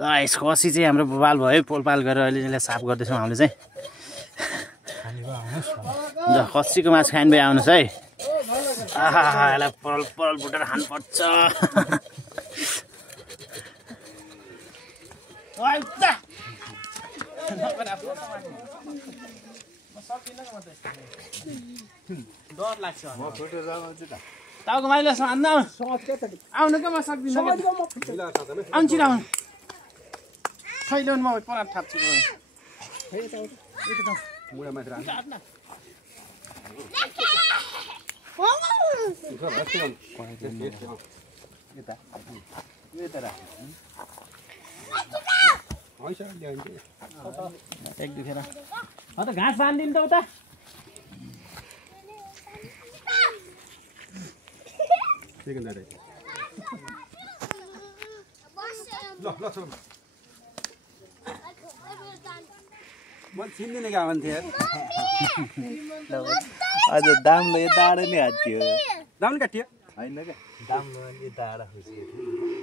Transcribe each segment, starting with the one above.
यस खसी चाहिँ हाम्रो बबाल भयो पोलपाल गरेर अहिले यसलाई साफ गर्दैछौँ हामीले चाहिँ ल खसीको मासु खाइन भाइ आउनुहोस् है आहा यसलाई परल परल भुटेर खानुपर्छ डर लाग्छ टाउको माइलो आउनु क्या म सक्दिनँ आउनु छिटो आउनु खैलो म पराठ थाप्छु एक दुखेर त घाँस बाँधिदिनु त उता म चिन्दिनँ क्या भन्थेँ अझ दामले यो दाडा नै हात्यो दाम काटियो होइन क्या दाममा यो दाडा खुसिएको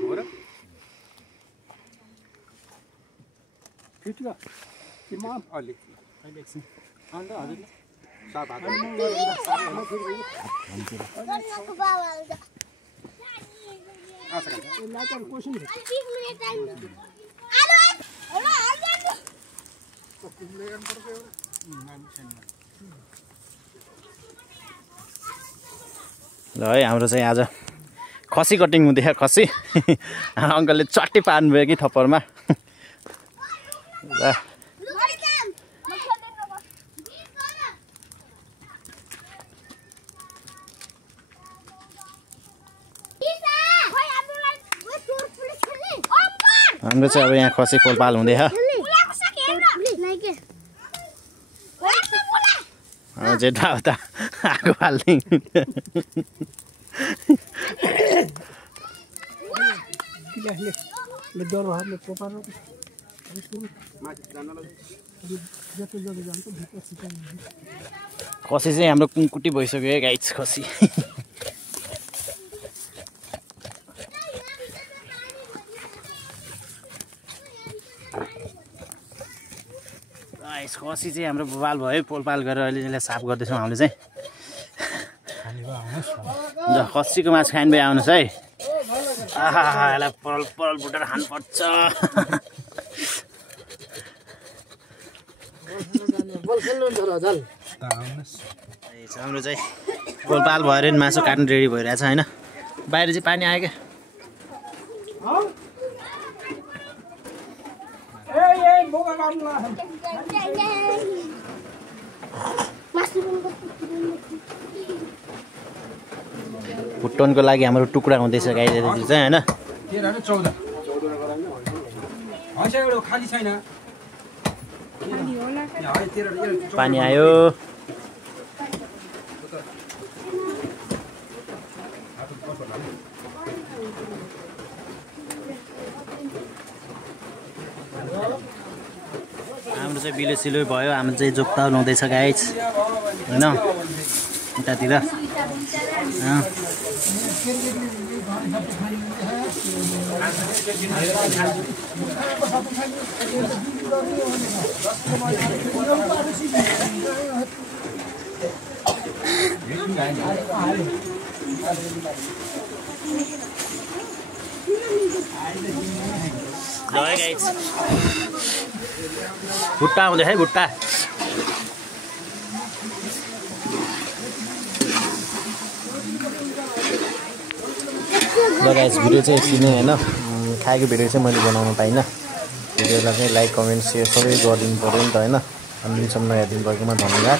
हो र अलिक अन्त हजुर ल है हाम्रो चाहिँ आज खसी कटिङ हुँदैछ खसी अङ्कलले चट्टी पार्नुभयो कि थप्परमा ल हाम्रो चाहिँ अब यहाँ खसी पोलपाल हुँदैछ जेठा उता आगो फाल्ने खसी चाहिँ हाम्रो कुङकुटी भइसक्यो है गाइस खसी खसी चाहिँ हाम्रो बबाल भयो पोलपाल गरेर अहिले यसलाई साफ गर्दैछौँ हामीले चाहिँ ल खसीको मासु खाइन भाइ आउनुहोस् है आहा यसलाई परल परल भुटेर खानुपर्छ हाम्रो चाहिँ पोलपाल भएर मासु काट्नु रेडी भइरहेछ होइन बाहिर चाहिँ पानी आयो क्या भुटनको लागि हाम्रो टुक्रा हुँदैछ गाईहरू चाहिँ होइन पानी आयो हाम्रो चाहिँ बिलो सिलो भयो हाम्रो चाहिँ जोक्ता लाउँदैछ गाइस होइन उतातिर भुट्टा आउँदै है भुट्टा ल गाइस भिडियो चाहिँ यति नै होइन खाएको भिडियो चाहिँ मैले बनाउनु पाइनँ भिडियोलाई चाहिँ लाइक कमेन्ट सेयर सबै गरिदिनु पऱ्यो नि त होइन अन्तिमसम्म हेरिदिनु भएकोमा धन्यवाद।